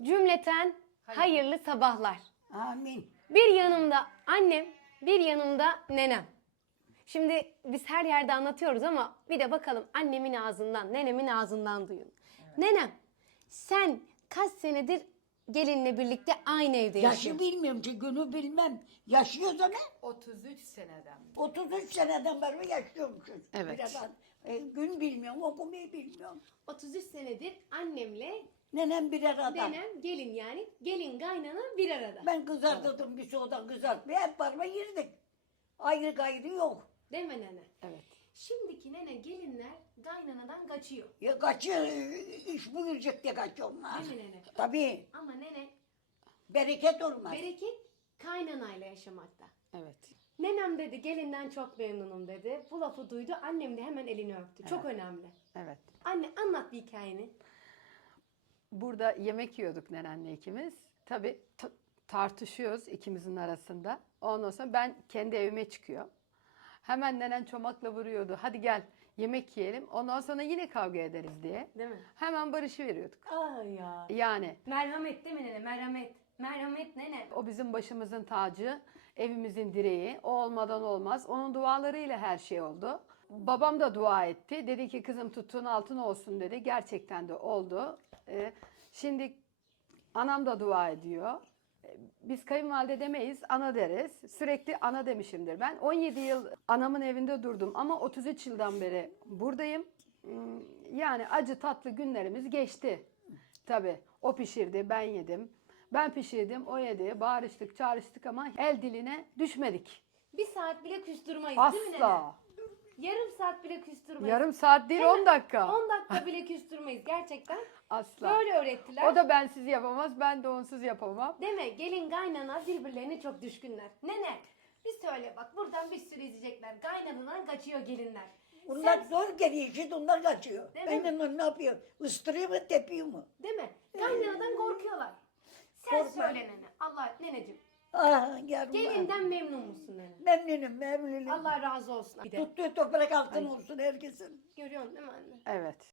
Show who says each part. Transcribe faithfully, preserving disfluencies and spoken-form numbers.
Speaker 1: Cümleten hayırlı sabahlar.
Speaker 2: Amin.
Speaker 1: Bir yanımda annem, bir yanımda nenem. Şimdi biz her yerde anlatıyoruz ama bir de bakalım annemin ağzından, nenemin ağzından duyun. Nenem, sen kaç senedir gelinle birlikte aynı evde
Speaker 2: Yaşı
Speaker 1: yaşıyorsun?
Speaker 2: bilmiyorum ki günü bilmem. Yaşıyoruz ama
Speaker 3: otuz üç seneden.
Speaker 2: otuz üç seneden beri yaşıyormuşuz.
Speaker 3: Evet.
Speaker 2: Birazdan, e, gün bilmiyorum, okumayı bilmiyorum.
Speaker 1: otuz üç senedir annemle
Speaker 2: Nenem bir arada.
Speaker 1: nenem gelin yani gelin kaynana bir arada.
Speaker 2: Ben kızartırdım bir soğudan kızartmaya. Hep barba girdik. Ayrı gayrı yok.
Speaker 1: Değil mi nene?
Speaker 3: Evet.
Speaker 1: Şimdiki nene gelinler kaynanadan kaçıyor.
Speaker 2: Ya kaçıyor, iş buyuracak diye kaçıyorlar.
Speaker 1: Değil mi nene?
Speaker 2: Tabii.
Speaker 1: Ama nene
Speaker 2: Bereket olmaz.
Speaker 1: bereket kaynanayla yaşamakta.
Speaker 3: Evet.
Speaker 1: Nenem dedi gelinden çok memnunum dedi. Bu lafı duydu. Annem de hemen elini öptü. Çok önemli.
Speaker 3: Evet.
Speaker 1: Anne anlat bir hikayeni.
Speaker 3: Burada yemek yiyorduk nenenle ikimiz. Tabii t- tartışıyoruz ikimizin arasında. Ondan sonra ben kendi evime çıkıyorum. Hemen nenen çomakla vuruyordu. Hadi gel yemek yiyelim. Ondan sonra yine kavga ederiz diye.
Speaker 1: Değil mi?
Speaker 3: Hemen barışıveriyorduk.
Speaker 1: Ay ya.
Speaker 3: Yani
Speaker 1: Merhamet değil mi nene? Merhamet. Merhamet nene.
Speaker 3: o bizim başımızın tacı, evimizin direği. O olmadan olmaz. Onun dualarıyla her şey oldu. Babam da dua etti. Dedi ki kızım tuttuğun altın olsun dedi. Gerçekten de oldu. Ee, şimdi anam da dua ediyor. Ee, Biz kayınvalide demeyiz, ana deriz. Sürekli ana demişimdir. Ben on yedi yıl anamın evinde durdum ama otuz üç yıldan beri buradayım. Hmm, Yani acı tatlı günlerimiz geçti. Tabii o pişirdi, ben yedim. Ben pişirdim, o yedi. Bağırıştık, çağrıştık ama el diline düşmedik.
Speaker 1: Bir saat bile küstürmeyiz değil mi nene?
Speaker 3: Asla.
Speaker 1: Yarım saat bile küstürmeyiz.
Speaker 3: Yarım saat değil, on dakika.
Speaker 1: on dakika bile küstürmeyiz gerçekten.
Speaker 3: Asla.
Speaker 1: Böyle öğrettiler.
Speaker 3: O da bensiz yapamaz, ben de onsuz yapamam.
Speaker 1: Değil mi? Gelin kaynana birbirlerine çok düşkünler. Nene bir söyle bak buradan bir sürü izleyecekler. Kaynanadan kaçıyor gelinler.
Speaker 2: Bunlar zor geliyor, işte onlar kaçıyor.
Speaker 1: Değil mi?
Speaker 2: Benim ne yapıyor? Istırıyor mu, tepiyor mu?
Speaker 1: Değil mi? Kaynanadan korkuyorlar. Sen
Speaker 2: Korkma.
Speaker 1: söyle nene. Allah neneciğim.
Speaker 2: Ah yavrum.
Speaker 1: Gelinden memnun musun nene?
Speaker 2: Memnunum, memnunum.
Speaker 1: Allah razı olsun. Bir de
Speaker 2: Tuttuğu toprak altın olsun herkesin.
Speaker 1: görüyorsun değil mi anne?
Speaker 3: Evet.